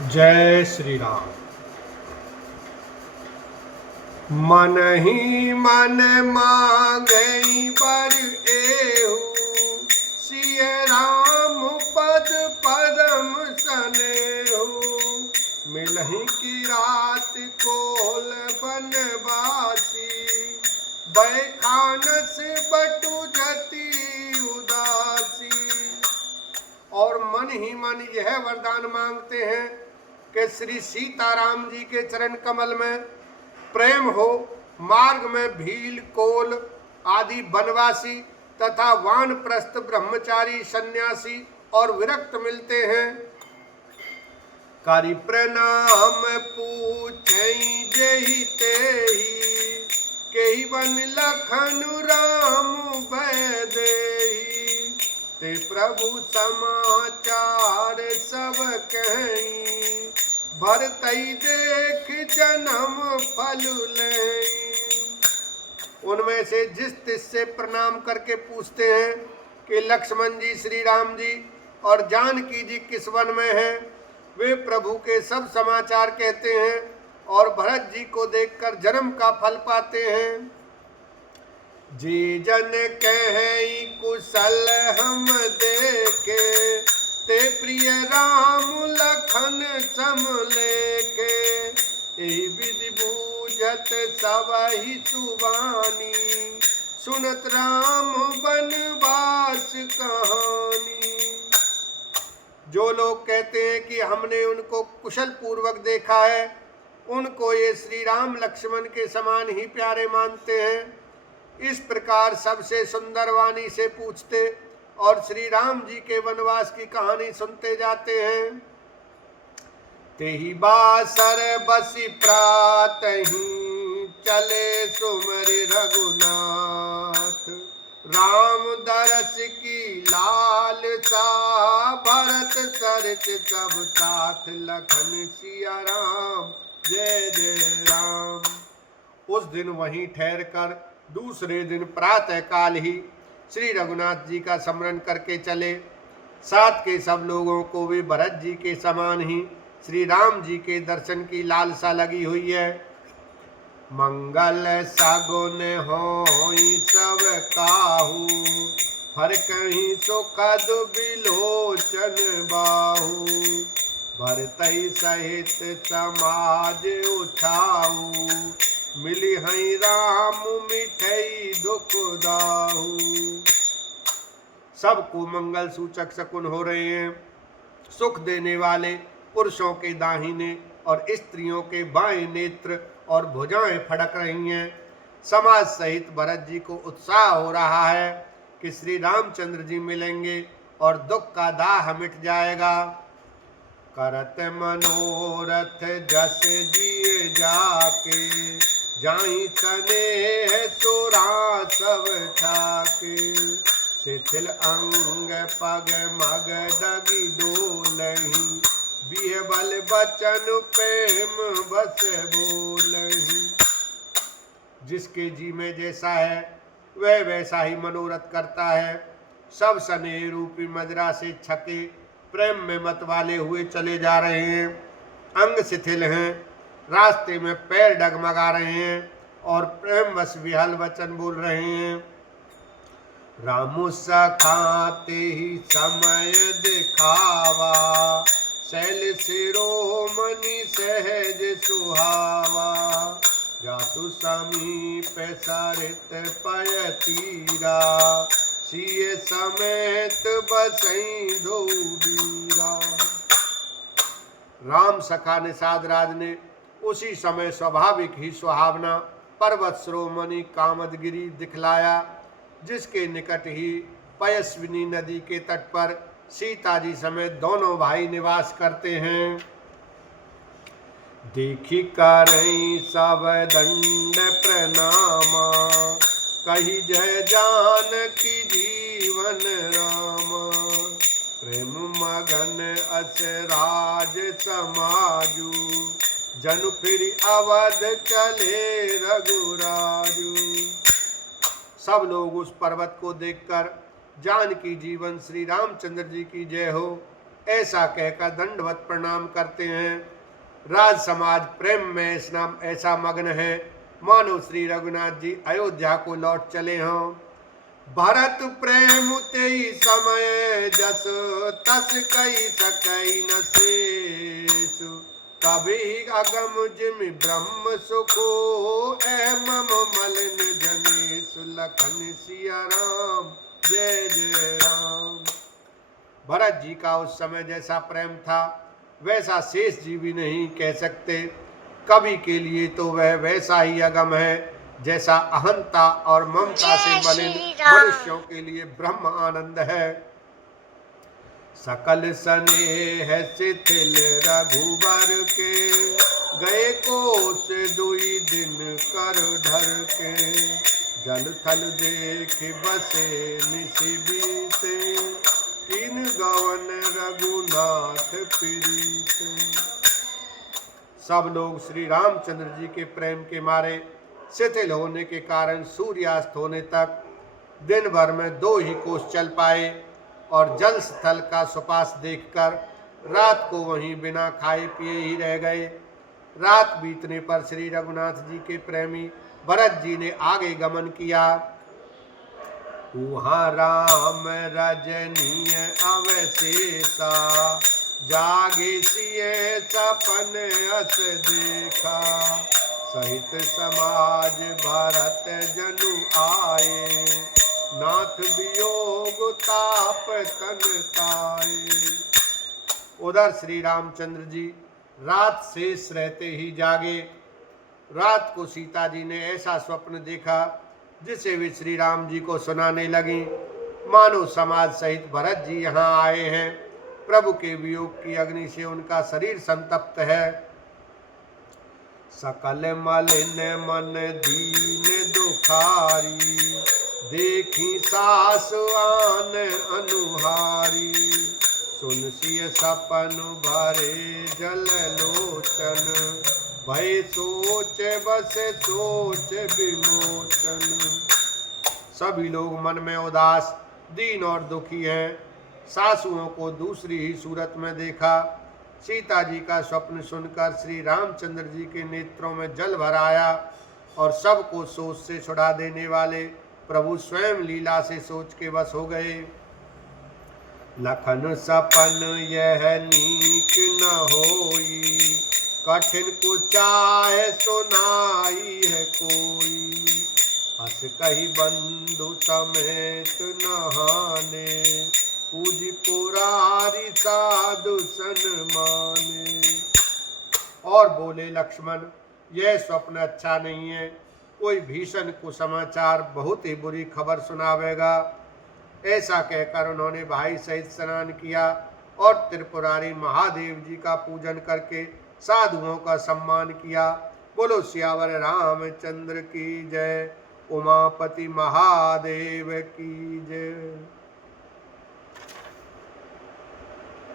जय श्री राम। मन ही मन मांगई बर एहू, सिय राम पद पदम सनेहू। मिलहि की रात कोल बनवासी, बैखानस बटु जति उदासी। और मन ही मन यह वरदान मांगते हैं कि श्री सीताराम जी के चरण कमल में प्रेम हो, मार्ग में भील कोल आदि बनवासी तथा वानप्रस्थ ब्रह्मचारी सन्यासी और विरक्त मिलते हैं। करि प्रणाम पूछई जेहि तेहि, केहि बन लखन राम भय देहि। ते प्रभु समाचार सब कहीं, भरतई देख जन्म फल लई। उनमें से जिस तिससे प्रणाम करके पूछते हैं कि लक्ष्मण जी, श्री राम जी और जानकी जी किस वन में हैं, वे प्रभु के सब समाचार कहते हैं और भरत जी को देखकर जन्म का फल पाते हैं। जी जन कहीं कुशल हम देखे, ते प्रिय राम लखन सम लेके। एहि विधि बूझत सबहि सुबानी, सुनत राम बनवास कहानी। जो लोग कहते हैं कि हमने उनको कुशल पूर्वक देखा है, उनको ये श्री राम लक्ष्मण के समान ही प्यारे मानते हैं। इस प्रकार सबसे सुंदर वाणी से पूछते और श्री राम जी के वनवास की कहानी सुनते जाते हैं। तेहि बासर बसी प्रातहि, चले सुमर रघुनाथ। राम दरस की लालसा, भरत चरित सब साथ। लखन सिया राम जय जय राम। उस दिन वहीं ठहर कर दूसरे दिन प्रातः काल ही श्री रघुनाथ जी का स्मरण करके चले। साथ के सब लोगों को भी भरत जी के समान ही श्री राम जी के दर्शन की लालसा लगी हुई है। मंगल सगुन होई सब काहू, हर कहीं सुखद बिलोचन बाहू। भरतई सहित समाज उछाऊ, मिली हई राम मिठई दुख दाहू। सबको मंगल सूचक शकुन हो रहे हैं। सुख देने वाले पुरुषों के दाहिने और स्त्रियों के बाएं नेत्र और भुजाएं फड़क रही हैं। समाज सहित भरत जी को उत्साह हो रहा है कि श्री रामचंद्र जी मिलेंगे और दुख का दाह मिट जाएगा। करत मनोरथ जस जिए जाके, जाई स्नेह सुरा सब ठाके। शिथिल अंग पग मग दगी डोलहि, बिह बल बचन प्रेम बस बोलहि। जिसके जी में जैसा है वह वैसा ही मनोरथ करता है। सब स्नेह रूपी मदिरा से छके प्रेम में मत वाले हुए चले जा रहे हैं। अंग शिथिल हैं, रास्ते में पैर डगमगा रहे हैं और प्रेमवश विहल वचन बोल रहे हैं। रामु सखाते ही समय दिखावा, शैल शिरोमणि सहज सुहावा। जासु समीप सरित पय तीरा, सिय समेत बसई दो बीरा। राम सखा निषाद राज ने उसी समय स्वाभाविक ही सुहावना पर्वत शिरोमणि कामदगिरी दिखलाया, जिसके निकट ही पयस्विनी नदी के तट पर सीता जी समेत दोनों भाई निवास करते हैं। देखी करई सब दंड प्रणामा, कही जय जानकी जीवन रामा। प्रेम मगन अस राज समाजू, जनु फिर अवध चले रघुराजू। सब लोग उस पर्वत को देखकर जानकी जीवन श्री रामचंद्र जी की जय हो ऐसा कहकर दंडवत प्रणाम करते हैं। राज समाज प्रेम में ऐसा मग्न है मानो श्री रघुनाथ जी अयोध्या को लौट चले हों। भरत प्रेम तेई समय जस तस कई सकई न शेषु कभी अगम जिम ब्रह्म सुखो मम मलिन जनेषु लखन सिया राम जय जय राम। भरत जी का उस समय जैसा प्रेम था वैसा शेष जी भी नहीं कह सकते। कवि के लिए तो वह वैसा ही अगम है जैसा अहंता और ममता से मलिन मनुष्यों के लिए ब्रह्म आनंद है। सकल स्नेह शिथिल रघुबर के गए कोस दुई दिन कर ढर के जल थल देख बसे निशि बीते किन गवन रघुनाथ प्रीते। सब लोग श्री रामचंद्र जी के प्रेम के मारे शिथिल होने के कारण सूर्यास्त होने तक दिन भर में 2 ही कोस चल पाए और जल स्थल का सुपास देखकर रात को वहीं बिना खाए पिए ही रह गए। रात बीतने पर श्री रघुनाथ जी के प्रेमी भरत जी ने आगे गमन किया। वहाँ राम रजनीय अवशेषा जागे सिए सपन अस देखा सहित समाज भरत जनु आए नाथ वियोग ताप तन ताए। उधर श्री रामचंद्र जी रात शेष रहते ही जागे। रात को सीता जी ने ऐसा स्वप्न देखा जिसे वे श्री राम जी को सुनाने लगी। मानो समाज सहित भरत जी यहाँ आए हैं। प्रभु के वियोग की अग्नि से उनका शरीर संतप्त है। सकल मलिन मन दीन दुखारी देखी सास आन अनुहारी सुन सिय सपन भरे जल लोचन भय सोच बस सोच विमोचन। सभी लोग मन में उदास दीन और दुखी हैं। सासुओं को दूसरी ही सूरत में देखा। सीता जी का स्वप्न सुनकर श्री रामचंद्र जी के नेत्रों में जल भर आया और सबको सोच से छुड़ा देने वाले प्रभु स्वयं लीला से सोच के बस हो गए। लखन सपन यह नीक न होई कठिन कुचाहे सुनाई है कोई हस कही बंधु समेत नहाने पूजी पुरारी साधु सन माने। और बोले लक्ष्मण यह स्वप्न अच्छा नहीं है। कोई भीषण कुसमाचार बहुत ही बुरी खबर सुनावेगा। ऐसा कहकर उन्होंने भाई सहित स्नान किया और त्रिपुरारी महादेव जी का पूजन करके साधुओं का सम्मान किया। बोलो सियावर रामचंद्र की जय। उमापति महादेव की जय।